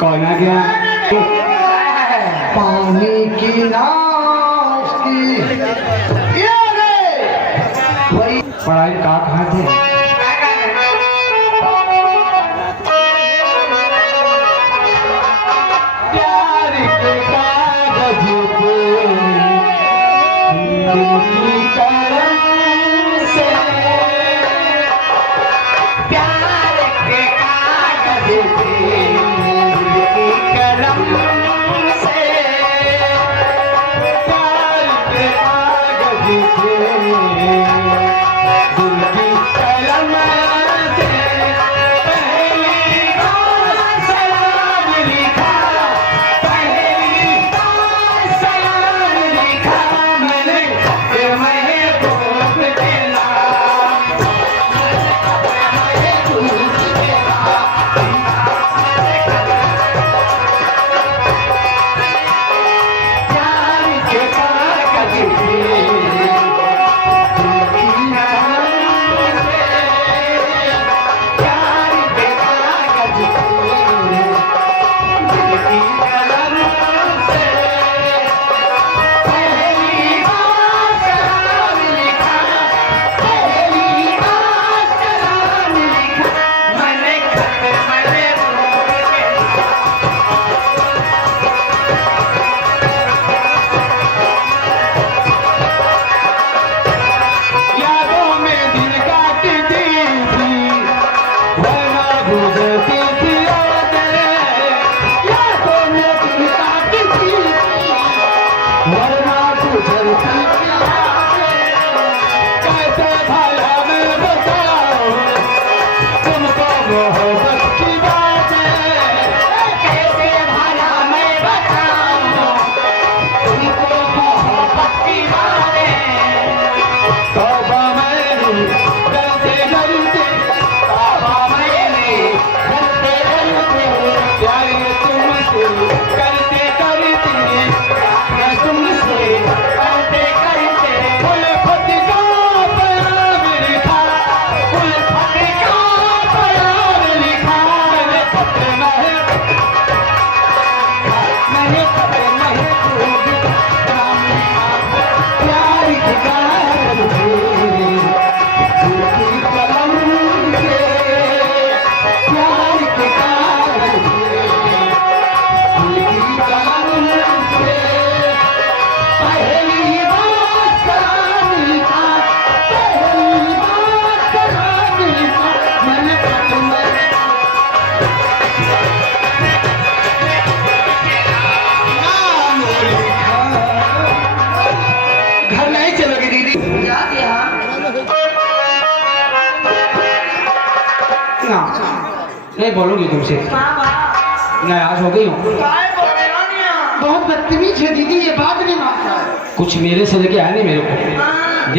कौन आ गया? पानी की नाश्ती ये रे वही पढ़ाई कहाँ थे? प्यार के कागज पे दिल की कलम से, प्यार के कागज पे दिल की कलम से, प्यार के कागज पे दिल की कलम से पहली बार सलाम लिखा, पहली बार सलाम लिखा मैंने महबूब के नाम, महबूब के नाम। प्यार के कागज पे दिल की कलम से, प्यार के कागज पे दिल की कलम से पहली बार सलाम लिखा, पहली बार सलाम लिखा मैंने खत महबूब के यादों में दिन काटती थी वरना गुजरती थी रातें, यादों में दिन काटती थी वरना गुजरती थी रातें। कैसे भला मैं बताऊं तुमको मोहब्बत की बातें, कैसे भला मैं बताऊं तुमको मोहब्बत की बातें। तौबा मैंने करते करते, तौबा मैंने करते करते प्यार तुमसे करते करते, प्यार तुमसे करते करते उल्फत का प्यार लिखा, उल्फत का प्यार लिखा मैंने खत महबूब, मैंने खत महबूब का नाम लिखा। प्यार के कागज पे दिल की कलम से, प्यार के कागज पे दिल की कलम से पहली बार सलाम लिखा, पहली बार सलाम लिखा मैंने खत में नाम लिखा। घर नहीं चलोगे दीदी? ना नहीं बोलूंगी तुमसे, नाराज हो गई हूँ। बहुत बदतमीज है दीदी, ये बात नहीं मानता। कुछ मेरे से लेके आया नहीं मेरे को।